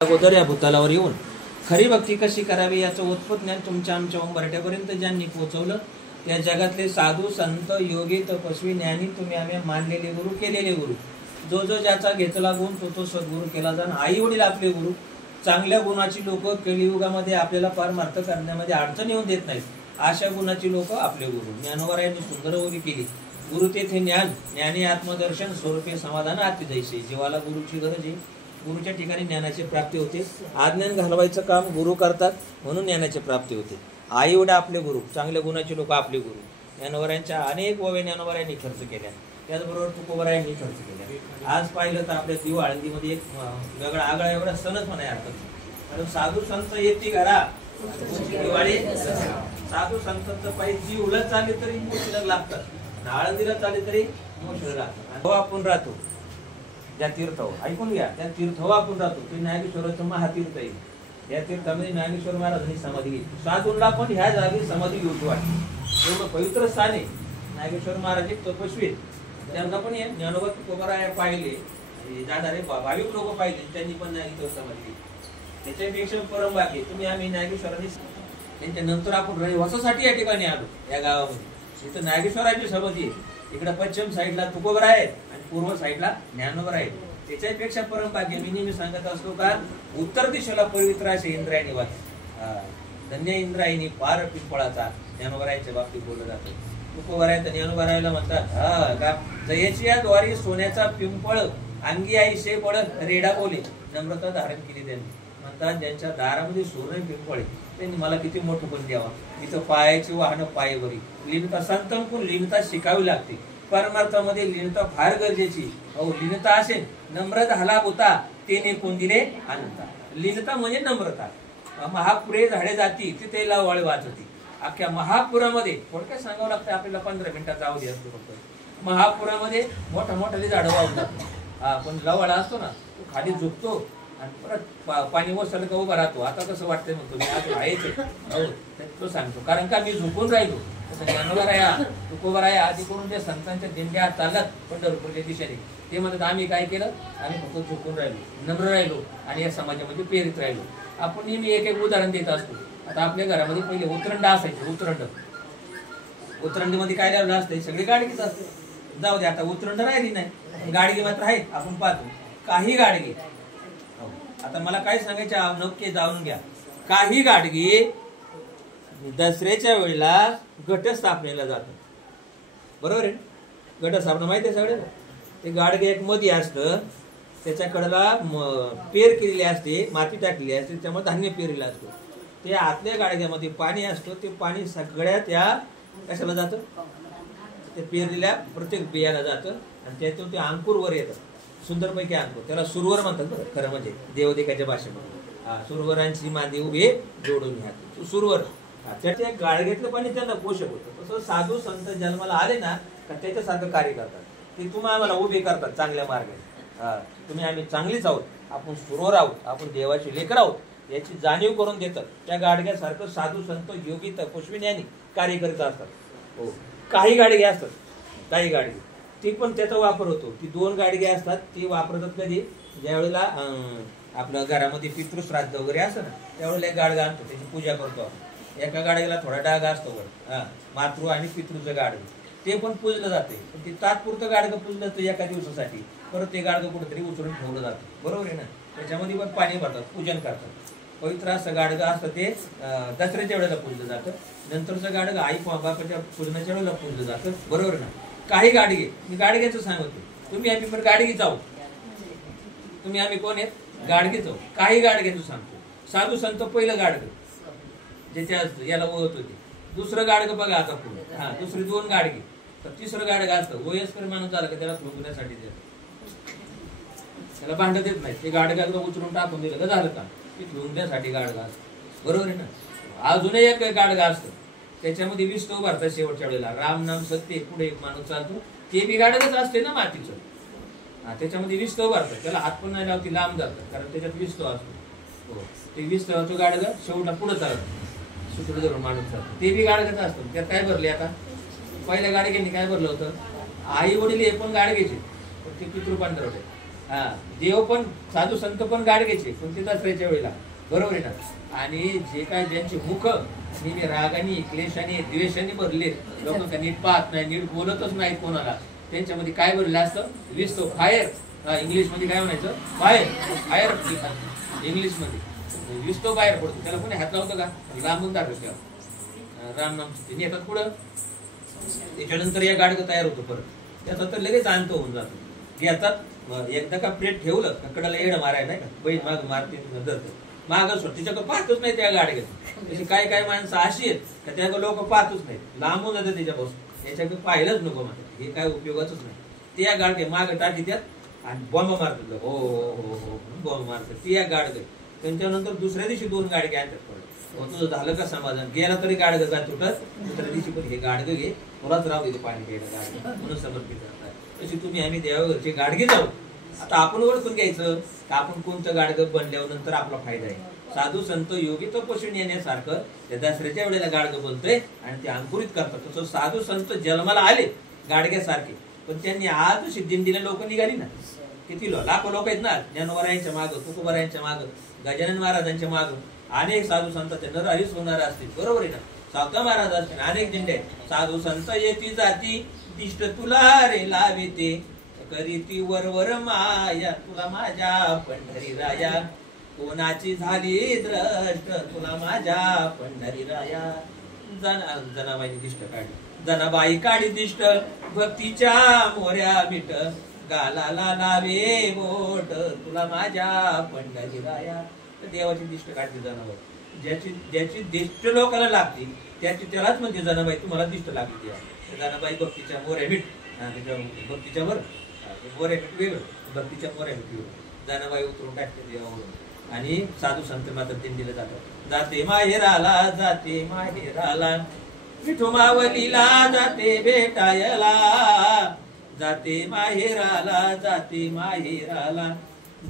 अगोदर या भूतलावर येऊन खरी भक्ती कशी करावी याचं उत्पन्न ज्ञान तुमच्या आमच्या उंबरठ्यापर्यंत ज्यांनी पोहोचवलं त्या जगातले साधू संत योगी तपस्वी ज्ञानी तुम्ही आम्ही मानलेले गुरु केलेले गुरु जो जो ज्याचा घेतला गुण तो तो सद्गुरू केला जाण आई वडील आपले गुरु चांगल्या गुणाची लोक कलियुगामध्ये आपल्याला पारमार्थ करण्यामध्ये अडचण येऊन देत नाहीत अशा गुणाची लोक आपले गुरु ज्ञानोबरायांनी सुंदर ओवी केली गुरु तेथे ज्ञान ज्ञानी आत्मदर्शन स्वरूपे समाधान आत्मदैसे जीवाला गुरुची गरज आहे गुरुच्या ठिकाणी ज्ञानाची प्राप्ती होते आज्ञान घालवायचं काम गुरु करतात म्हणून ज्ञानाची प्राप्ती होते आई वडील आपले गुरु चांगल्या गुणाचे लोक आपले गुरु ज्ञानोबरायांच्या अनेक ओव्या ज्ञानोबरायांनी खर्च केल्या त्याचबरोबर तुकोबरायांनी खर्च केल्या आज पाहिलं तर आपल्या दिव आळंदीमध्ये एक वेगळा आगळा एवढा सणच म्हणाय कारण साधू संत येते घरा दिवाळी साधू संतांचं पायी जी उलट चालली तरी मोशीला लागतात आळंदीला चालली तरी मोशीला लागतात आपण राहतो ज्या तीर्थावर ऐकून घ्या त्या तीर्थावर आपण राहतो ते नागेश्वराचं महातीर्थ आहे या तीर्थामध्ये नागेश्वर महाराजांनी समाधी घेतली साधूंना पण ह्या जागी समाधी घेऊची वाटते एवढं पवित्र स्थान आहे नागेश्वर महाराज एक तपस्वी त्यांना पण ज्ञानोबा तुकोबराय पाहिले जाणारे भाविक लोक पाहिले त्यांनी पण नागेश्वर समाधी घेतली त्याच्यापेक्षा परम बाकी तुम्ही आम्ही नागेश्वरांनी त्यांच्या नंतर आपण रहिवासासाठी या ठिकाणी आलो या गावामध्ये इथं नागेश्वराची समाधी आहे इकडे पश्चिम साईडला तुकोबराय आहे आणि पूर्व साईडला ज्ञानोबा आहे त्याच्यापेक्षा परम भाग्य मी नेहमी सांगत असतो का उत्तर दिशेला पवित्र असे इंद्रायणी वाक्य धन्य इंद्रायणी पार पिंपळाचा ज्ञानोबरायच्या बाबतीत बोललं जातं तुकोबराय तर ज्ञानोबरायला म्हणतात जयची या द्वारी सोन्याचा पिंपळ अंगी आई शे पळ रेडा बोले नम्रता धारण केली त्यांनी म्हणतात ज्यांच्या दारामध्ये सोनं पिंपळ त्यांनी मला किती मोठं पण द्यावा इथं पायाची वाहनं पायवरी लीनता संतंकून लीनता शिकावी लागते परमार्थामध्ये लीनता फार गरजेची अहो लीनता असेल नम्र झाला होता तेने कोण दिले अनंता लीनता म्हणजे नम्रता महापुरे झाडे जाती तिथे वळ वाचती अख्ख्या महापुरामध्ये थोडक्यात सांगावं लागतं आपल्याला 15 मिनिटात जाऊ दे असतो फक्त महापुरामध्ये मोठ्या मोठ्याने झाडं वाहतात पण लवळा असतो ना तो खाली झुकतो आणि परत पाणी ओसरलं का उभा राहतो आता कसं वाटतंय म्हणतो मी आज राहायचं तो सांगतो कारण का मी झुकून राहिलो तसं ज्ञानोबराया तुकोबराया आधी करून त्या संतांच्या दिंड्या चालत पंढरपूरच्या दिशेने ते म्हणतात आम्ही काय केलं आम्ही फक्त झुकून राहिलो नम्र राहिलो आणि या समाजामध्ये प्रेरित राहिलो आपण नेहमी एक एक उदाहरण देत असतो आता आपल्या घरामध्ये पहिले उतरंड असायचे उतरंडीमध्ये काय लावलं असतं सगळी गाडगीच असते जाऊ दे आता उतरंड राहिली नाही गाडगी मात्र आहेत आपण पाहतो काही गाडगे आता मला काय सांगायचं नक्की जाऊन घ्या काही गाडगे दसऱ्याच्या वेळेला घटस्थापनेला जातात बरोबर आहे घटस्थापना माहिती आहे सगळे ते गाडगे एक मध्ये असतं त्याच्याकडला पेर केलेली असते माती टाकलेली असते त्यामुळे धान्य पेरलेलं असतं ते आतल्या गाडग्यामध्ये पाणी असतं ते पाणी सगळ्या त्या कशाला जातं ते पेरलेल्या प्रत्येक बियाला जातं आणि त्यातून ते अंकुर वर येतं सुंदरपैकी अंकुर त्याला सुरवर म्हणतात बरं खरं म्हणजे देवदेखाच्या भाषेमध्ये सुरवरांची मांदी उभे जोडून घ्या सुरवर त्या गाडग्यातलं पाणी त्यांना पोषक होतं तसं साधू संत जन्माला आले ना तर त्याच्यासारखं कार्य करतात ते तुम्ही आम्हाला उभे करतात चांगल्या मार्गाने तुम्ही आम्ही चांगलीच आहोत आपण सुरवर आहोत आपण देवाचे लेकर आहोत याची जाणीव करून देतात त्या गाडग्यासारखं साधू संत योगी तपस्वी ज्ञानी कार्य करीत असतात हो काही गाडगे असतात काही गाडगे ती पण त्याचा वापर होतो ती 2 गाडगे असतात ती वापरतात कधी ज्या वेळेला आपल्या घरामध्ये पितृश्राद्ध वगैरे असतं ना त्यावेळेला एक गाडगा आणतो त्याची पूजा करतो एका गाडग्याला थोडा डाग असतो वर मातृ आणि पितृचं गाडगं ते पण पूजलं जाते पण ते तात्पुरतं गाडगं पूजलं जातं एका दिवसासाठी परत ते गाडगं कुठेतरी उचलून ठेवलं जातं बरोबर आहे ना त्याच्यामध्ये पण पाणी भरतात पूजन करतात पवित्र असं गाडगं असतं ते दसऱ्याच्या वेळेला पूजलं जातं नंतरचं गाडगं आई बापाच्या पूजनाच्या वेळेला पूजलं जातं बरोबर ना काही गाडगे मी गाडग्याचं सांगतो तुम्ही आम्ही पण गाडगी जाऊ तुम्ही आम्ही कोण आहेत गाडगे जाऊ काही गाडग्याचं सांगतो साधू संत पहिलं गाडगं जे त्या याला ओळत होते दुसरं गाडगं बघा आता पुढे दुसरी 2 गाडगे तर तिसरं गाडगं असतं वयस्कर माणूस झालं का त्याला झोपण्यासाठी देत त्याला भांडत येत नाही ते गाडगं उचलून टाकून दिलं का झालं का ते झोपण्यासाठी गाडगं असतं बरोबर आहे ना अजूनही एक गाडगं असतं त्याच्यामध्ये 20 भरतात शेवटच्या वेळेला राम नाम सत्य पुढे एक माणूस चालतो ते बी गाडगच असते ना मातीचं त्याच्यामध्ये 20 भरतात त्याला हात पण नाही लावती लांब जातात कारण त्याच्यात 20 असतो हो ते 20 तो गाडगं शेवटला पुढे चालतं सुटलं धरून माणूस चालतो ते बी गाडगच असतं त्यात काय भरले आता पहिल्या गाडग्यांनी काय भरलं होतं आई वडील हे पण गाडगेचे पण ते पितृपांढर होते हा, देव पण साधू संत पण गाडगेचे, पण ते दसऱ्याच्या वेळेला, बरोबर आहे ना. आणि जे काय ज्यांचे मुख नेहमी रागाने क्लेशाने द्वेषाने भरले, लोक नीट पाहत नाही, नीट बोलतच नाहीत कोणाला, त्यांच्यामध्ये काय भरलं असतं, विस्तो फायर, इंग्लिश मध्ये काय म्हणायचं, फायर फायर, इंग्लिश मध्ये विस्तो बाहेर पडतो, त्याला कोणी हात लावतं का, लांबून दाखवत रामनाम नेतात पुढं, त्याच्यानंतर या गाडगं तयार होतो परत, त्याचा तर लगेच अंत होऊन जातो. येतात एकदा का प्लेट ठेवलं ककडाला येणं मारायला नाही का, बैल माग मारते धरतं माग सोड, तिच्याकडे पाहतच नाही त्या गाडग्यात. तशी काय काय माणसं अशी आहेत का त्याकडे लोक पाहतच नाही, लांबून जातात त्याच्यापासून, याच्याकडे पाहिलंच नको म्हणतात, हे काय उपयोगाच नाही. त्या गाडगे माग टाकी त्यात आणि बॉम्ब मारतात, हो हो हो हो बॉम्ब मारतात ती या गाडगे. त्यांच्यानंतर दुसऱ्या दिवशी 2 गाडगे आणतात पडत, तुझं झालं का समाधान, गेला तरी गाडगं जात तुटत, दुसऱ्या दिवशी पण हे गाडगं घे, तुलाच राहू दे पाणी प्यायला गाडगं म्हणून समर्पित करतात. तशी तुम्ही आम्ही देवाघरचे गाडगे जाऊ. आता आपण ओळखून घ्यायचं का आपण कोणतं गाडगं बनल्यावर नंतर आपला फायदा आहे. साधू संत योगी तपस्वी येण्यासारखं त्या दसऱ्याच्या वेळेला गाडगं बोलतोय आणि ते अंकुरित करतात. तसं साधू संत जन्माला आले गाडग्यासारखे, पण त्यांनी आज दिंडीला लोक निघाली ना, किती लाखो लोक आहेत ना, ज्ञानोबरायांच्या माग, तुकोबरायांच्या माग, गजानन महाराजांच्या माग अनेक साधू संतांचे नरहरीच होणार असतील, बरोबर आहे ना. सावता महाराज असतील, अनेक दिंडे आहेत. साधू संत येती जाती दिष्ट तुला रे लाविते, करीती वरवर माया तुला माझ्या पंढरी राया, कोणाची झाली द्रष्ट तुला माझ्या पंढरी राया. जनाबाई दिष्ट काढली, जनाबाई काढी दिष्ट, भक्तीच्या मोऱ्या मिट, गालाला लावे बोट तुला माझ्या पंढरी राया. देवाची दिष्ट काढते जनाबाई, ज्याची दिष्ट लोकांना लागते त्यालाच म्हणजे जनाबाई तुम्हाला दिष्ट लागते. जनाबाई भक्तीच्या मोऱ्या मीठ, भक्तीच्या वर मोऱ्या मीठ वेगळं, भक्तीच्या मोऱ्या मीठ वेगळं, जनाबाई उतरून टाकते देवावरून. आणि साधू संत मात्र दिंडीला जातात. जाते माहेराला, जाते माहेराला, विठू मावलीला जाते भेटायला, जाते माहेराला, जाते माहेराला,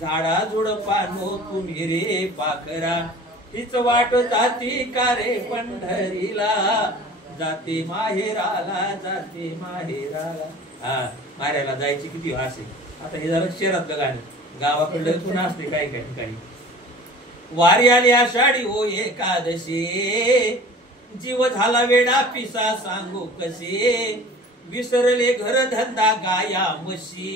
झाडा झुडपा नो तुम्ही रे पाखरा, हीच वाट जाती का रे पंढरीला, जाते माहेराला, जाते माहेराला. हा, माहेराला जायची किती वास आहे. आता हे झालं शहरातलं गाणं, गावाकडलं पुन्हा असते काही काही ठिकाणी. वारी आली आषाढी हो एकादशी, जीव झाला वेडा पिसा सांगू कसे, विसरले घर धंदा गाया म्हशी,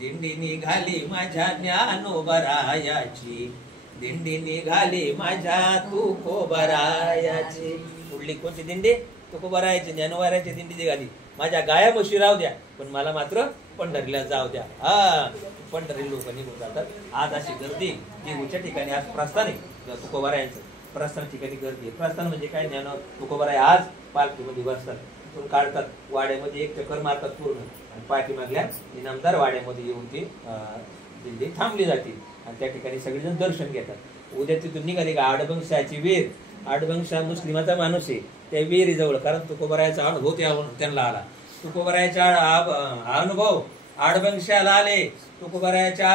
दिंडी निघाली माझ्या ज्ञानोबरायाची, दिंडी निघाली माझ्या तुकोबरायाची. पुढली कोणती दिंडी, तुकोबरायाची ज्ञानोबरायाची दिंडी निघाली. माझ्या गाया म्हशी राहू द्या, पण मला मात्र पंढरीला जाऊ द्या. हा, पंढरी लोक निघून जातात. आज अशी गर्दी देऊच्या ठिकाणी, आज प्रस्थान आहे तुकोबरायांचं, प्रस्थान ठिकाणी गर्दी आहे. प्रस्थान म्हणजे काय, ज्ञान तुकोबराय आज पालखीमध्ये बसतात, तिथून काढतात, वाड्यामध्ये एक चक्कर मारतात पूर्ण, आणि पाठीमागल्या इनामदार वाड्यामध्ये येऊन ती दिंडी थांबली जाते आणि त्या ठिकाणी सगळेजण दर्शन घेतात. उद्या तिथून निघाली का आडबंशाची वीर, आडबंशा मुस्लिमाचा माणूस आहे, त्या विहिरीजवळ, कारण तुकोबरायाचा अनुभव त्यांना आला. तुकोबरायाचा अनुभव आडबंशाला आले. तुकोबरायाचा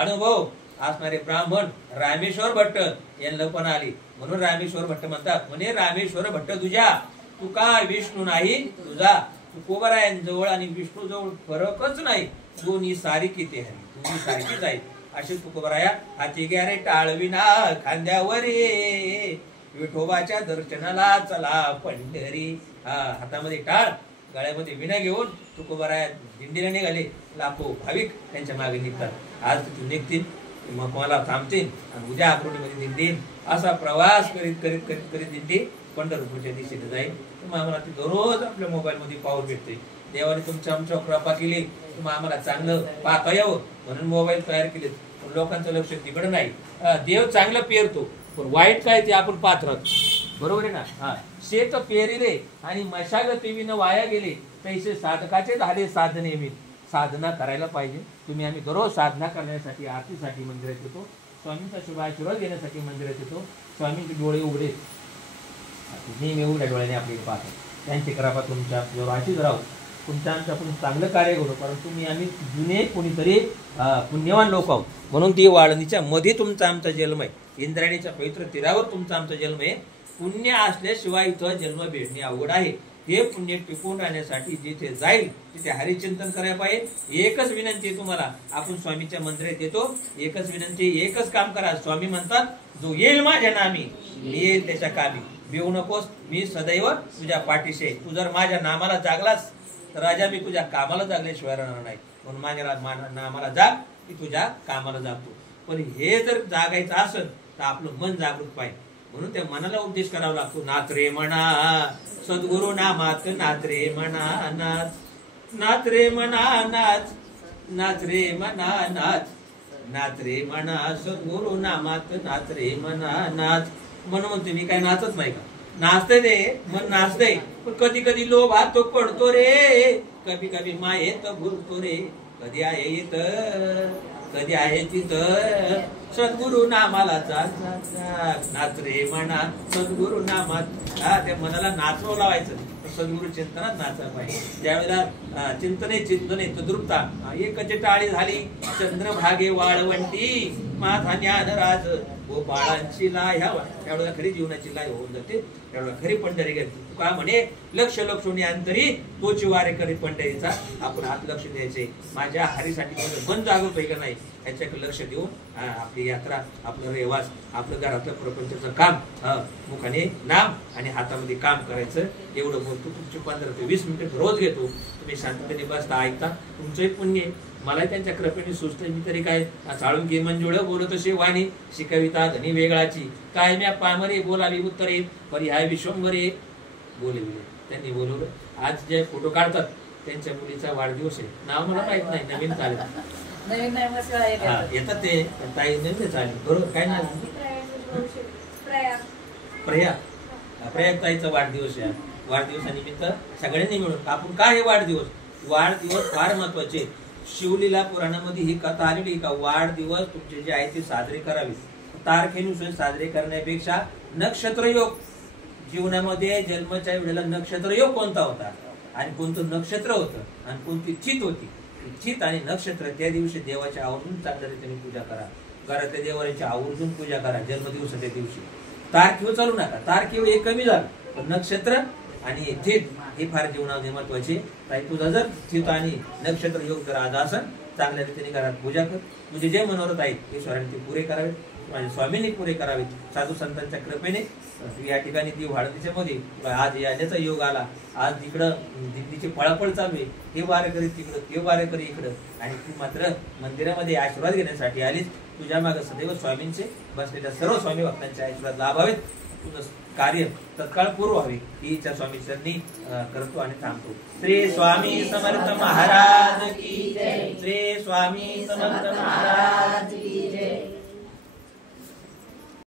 अनुभव असणारे ब्राह्मण रामेश्वर भट्ट यांना पण आली, म्हणून रामेश्वर भट्ट म्हणतात. म्हणे रामेश्वर भट्ट तुझ्या, तुका विष्णू नाही तुझा. तुकोबरायांजवळ आणि विष्णू जवळ फरकच नाही, दोन्ही सारखी ते हरी, दोन्ही सारखीच आहे. असे तुकोबराया हाती घ्या रे टाळविना खांद्यावर, विठोबाच्या दर्शनाला चला पंढरी. हातामध्ये टाळ, गळ्यामध्ये विणा घेऊन तुकोबराया दिंडीला निघाले. लाखो भाविक त्यांच्या मागे निघतात. आज तिथून निघतील, मग कोणाला थांबतील आणि उद्या आकृतीमध्ये दिंडी. असा प्रवास करीत करीत करीत करीत दिंडी पंढरपूरच्या दिशेने जाईल. तुम्हाला आम्हाला ती दररोज आपल्या मोबाईल मध्ये पावर भेटते. देवाने तुमच्या आमच्या कृपा केली, तुम्हाला आम्हाला चांगलं पाहता यावं म्हणून मोबाईल तयार केले, पण लोकांचं लक्ष तिकडे नाही. देव चांगलं पेरतो, पण वाईट काय ते आपण पाहत राहतो, बरोबर आहे ना. हा, शेत पेरिले आणि मशागतीने वाया गेले, तैसे साधकाचे झाले साधने. मी साधना करायला पाहिजे. तुम्ही आम्ही दररोज साधना करण्यासाठी, आरतीसाठी मंदिरात येतो, स्वामींचा शुभ आशीर्वाद घेण्यासाठी मंदिरात येतो. स्वामींचे डोळे उघडे, नेहमी उघड्या डोळ्याने आपल्याला पाहतात. त्यांची कृपा तुमच्या आपल्यावर अशीच राहू, तुमच्या आमच्या आपण चांगलं कार्य करू, कारण तुम्ही आम्ही जुने कोणीतरी पुण्यवान लोक आहोत. म्हणून ती वाळणीच्या मध्ये तुमचा आमचा जन्म आहे, इंद्रायणीच्या पवित्र तीरावर तुमचा आमचा जन्म आहे. पुण्य असल्याशिवाय इथं जन्म भेटणे अवघड आहे. हे पुण्य टिकून राहण्यासाठी जिथे जाईल तिथे हरिचिंतन करायला पाहिजे. एकच विनंती आहे तुम्हाला, आपण स्वामीच्या मंदिरात येतो, एकच विनंती, एकच काम करा. स्वामी म्हणतात, जो येईल माझ्या नामी मी येईल त्याच्या कामी. भिवू नकोस, मी सदैव तुझ्या पाठीशी आहे. तू जर माझ्या नामाला जागलास तर राजा मी तुझ्या कामाला जागल्याशिवाय राहणार नाही. म्हणून माझ्या नामाला जाग, की तुझ्या कामाला जातो. पण हे जर जागायचं असेल तर आपलं मन जागृत पाहिजे. म्हणून त्या मनाला उपदेश करावा लागतो. नाच रे म्हणा सद्गुरु नामात, नाच रे म्हणा नाच, नाच रे म्हणा नाच, नाच रे म्हणा नाच, नाच रे म्हणा सद्गुरु नामात, नाच रे म्हणा नाच. मन म्हणते मी काय नाचत नाही का? नाचते ते मन नाचते, पण कधी कधी लोभात तो पडतो रे, कधी कधी मायेत भुलतो रे. कधी आहे इथं, कधी आहे तिथं, सद्गुरु नामाला नाच रे म्हणा सद्गुरु नामात. त्या मनाला नाचव लावायचं, सद्गुरु चिंतनात नाचायला पाहिजे. ज्यावेळेला चिंतने चिंतने तद्रुपता एकच टाळी झाली चंद्रभागे वाळवंटी, माझा ज्ञानराज गोपाळांची लाय. त्यावेळेला खरी जीवनाची लाय होऊन जाते. त्यावेळेला खरी पंढरी घेते. का म्हणे, लक्ष लक्षोनी अंतरी तोची वारे करी पंढरीचा. आपण हात लक्ष द्यायचे, माझ्या हरीसाठी माझं मन जागृत आहे का नाही याच्याकडे लक्ष देऊन आपली यात्रा, आपलं रेवास, आपलं घरातलं प्रपंचाचं काम, मुखाने नाम आणि हातामध्ये काम करायचं. एवढं बोलतो. तुमची 15 ते 20 मिनिटं रोज घेतो. तुम्ही शांततेने बसता ऐकता, तुमचंही पुण्य आहे. मला त्यांच्या कृपेने सुचत. मी तरी काय चाळून घे मंजुळ बोलत असे वाणी शिकविता धनी वेगळाची. काय म्या पामरे बोलावी उत्तरे, परिहाय विश्वंभरे बोले. त्यांनी बोलवलं. आज जे फोटो काढतात त्यांच्या मुलीचा वाढदिवस आहे. नाव मला माहित नाही, नवीन चालेल येतात ते ताई नवीन चालेल. बरोबर, काय नाव? प्रयाग ताईचा वाढदिवस आहे. वाढदिवसानिमित्त सगळ्यांनी मिळून आपण काय हे वाढदिवस फार महत्वाचे. शिवलीला पुराणामध्ये ही कथा आलेली का वाढदिवस तुमचे जे आहे ते साजरे करावे. तारखेनुसार साजरे करण्यापेक्षा नक्षत्र योग, जीवनामध्ये जन्माच्या वेळेला नक्षत्र योग कोणता होता आणि कोणतं नक्षत्र होतं आणि कोणती चित होती. चित आणि नक्षत्र त्या दिवशी देवाच्या आवर्जून चांगल्या रीतीने पूजा करा. घरातल्या देवाची आवर्जून पूजा करा. जन्मदिवसाच्या दिवशी तारखेवर चालू नका. तारखेवर एक कमी झालं, पण नक्षत्र आणि चित हे फार जीवनामध्ये महत्वाचे. ताई तुझा जर चित आणि नक्षत्र योग जर आज असेल, चांगल्या रीतीने घरात पूजा कर. म्हणजे जे मनोरथ आहेत ईश्वराने ते पुरे करावेत, माझ्या स्वामींनी पुरे करावेत. साधू संतांच्या कृपेने या ठिकाणी ती वाढदिवसा मध्ये आज येण्याचा योग आला. आज तिकडं दिंडीची पळापळ चालू आहे. हे वारेकरी तिकडं, हे वारेकरी इकडं, आणि तू मात्र मंदिरामध्ये आशीर्वाद घेण्यासाठी आलीस. तुझ्या मागे सदैव स्वामींचे बसलेल्या सर्व स्वामी भक्तांचे आशीर्वाद लाभावेत. तुझं कार्य तत्काळ पूर्ण व्हावे ही इच्छा स्वामी चरणी करतो आणि थांबतो. श्री स्वामी समर्थ महाराज की जय. श्री स्वामी समर्थ महाराज की